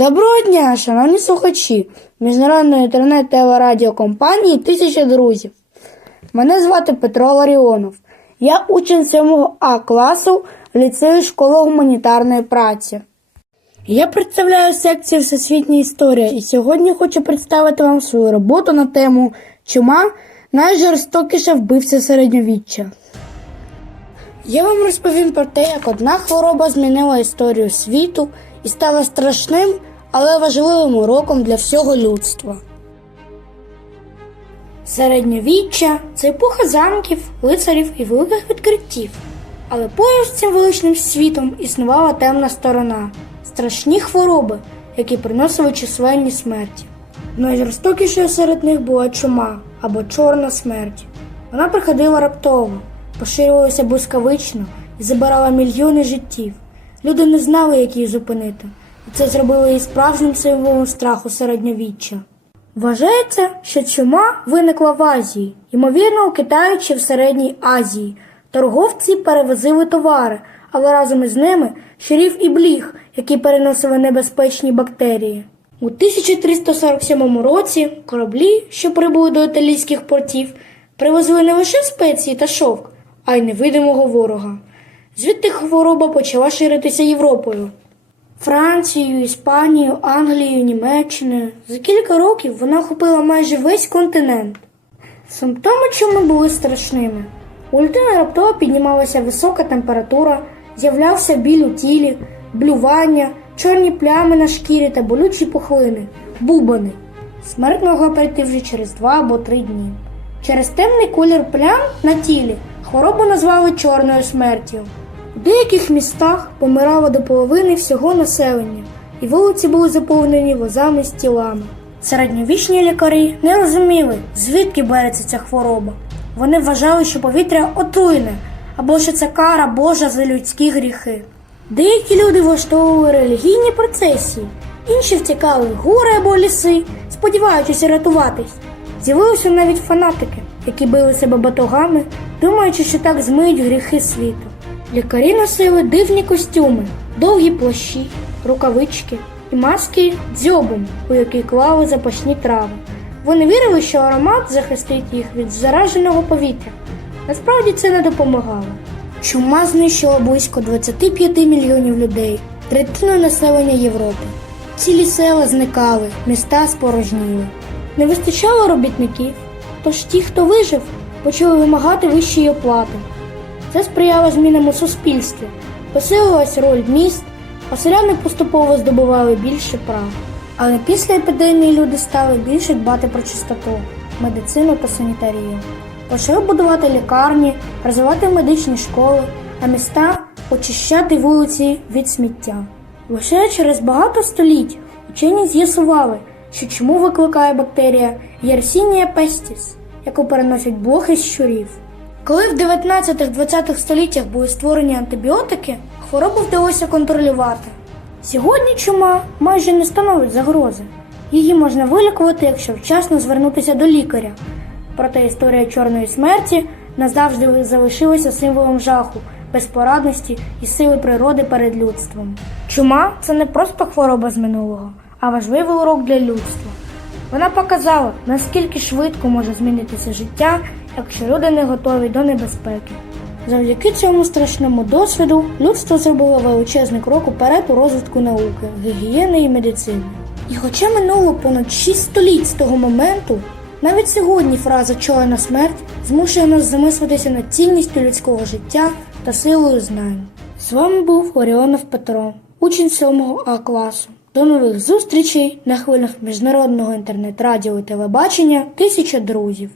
Доброго дня, шановні слухачі міжнародної інтернет-телерадіокомпанії Тисяча друзів. Мене звати Петро Ларіонов. Я учень 7 А класу ліцею школи гуманітарної праці. Я представляю секцію Всесвітня історія і сьогодні хочу представити вам свою роботу на тему Чума найжорстокіша вбивця середньовіччя. Я вам розповім про те, як одна хвороба змінила історію світу і стала страшним, але важливим уроком для всього людства. Середньовіччя це епоха замків, лицарів і великих відкриттів. Але поруч з цим величним світом існувала темна сторона, страшні хвороби, які приносили численні смерті. Найжорстокішою серед них була чума або чорна смерть. Вона приходила раптово, поширювалася блискавично і забирала мільйони життів. Люди не знали, як її зупинити, це зробило її справжнім символом страху середньовіччя. Вважається, що чума виникла в Азії, ймовірно, у Китаї чи в Середній Азії. Торговці перевозили товари, але разом із ними щурів і бліг, які переносили небезпечні бактерії. У 1347 році кораблі, що прибули до італійських портів, привозили не лише спеції та шовк, а й невидимого ворога. Звідти хвороба почала ширитися Європою. Францією, Іспанією, Англією, Німеччиною. За кілька років вона охопила майже весь континент. Симптоми чуми були страшними. У людини раптово піднімалася висока температура, з'являвся біль у тілі, блювання, чорні плями на шкірі та болючі пухлини, бубани. Смерть могла прийти вже через два або три дні. Через темний колір плям на тілі хворобу назвали чорною смертю. Деяких містах помирало до половини всього населення, і вулиці були заповнені возами з тілами. Середньовічні лікарі не розуміли, звідки береться ця хвороба. Вони вважали, що повітря отруєне, або що це кара Божа за людські гріхи. Деякі люди влаштовували релігійні процесії, інші втікали в гори або ліси, сподіваючись рятуватись. З'явилися навіть фанатики, які били себе батогами, думаючи, що так змиють гріхи світу. Лікарі носили дивні костюми, довгі плащі, рукавички і маски дзьобом, у які клали запашні трави. Вони вірили, що аромат захистить їх від зараженого повітря. Насправді це не допомагало. Чума знищила близько 25 мільйонів людей, третину населення Європи. Цілі села зникали, міста спорожніли. Не вистачало робітників, тож ті, хто вижив, почали вимагати вищої оплати. Це сприяло змінам у суспільстві, посилилась роль міст, а селяни поступово здобували більше прав. Але після епідемії люди стали більше дбати про чистоту, медицину та санітарію. Почали будувати лікарні, розвивати медичні школи, а міста очищати вулиці від сміття. Лише через багато століть учені з'ясували, що чому викликає бактерія Yersinia pestis, яку переносять блохи з щурів. Коли в 19-20 століттях були створені антибіотики, хворобу вдалося контролювати. Сьогодні чума майже не становить загрози. Її можна вилікувати, якщо вчасно звернутися до лікаря. Проте історія чорної смерті назавжди залишилася символом жаху, безпорадності і сили природи перед людством. Чума це не просто хвороба з минулого, а важливий урок для людства. Вона показала, наскільки швидко може змінитися життя, якщо люди не готові до небезпеки. Завдяки цьому страшному досвіду людство зробило величезний крок уперед у розвитку науки, гігієни і медицини. І хоча минуло понад 6 століть з того моменту, навіть сьогодні фраза чорна смерть змушує нас замислитися над цінністю людського життя та силою знань. З вами був Оріонов Петро, учень 7 А класу. До нових зустрічей на хвилях міжнародного інтернет-радіо і телебачення Тисяча друзів.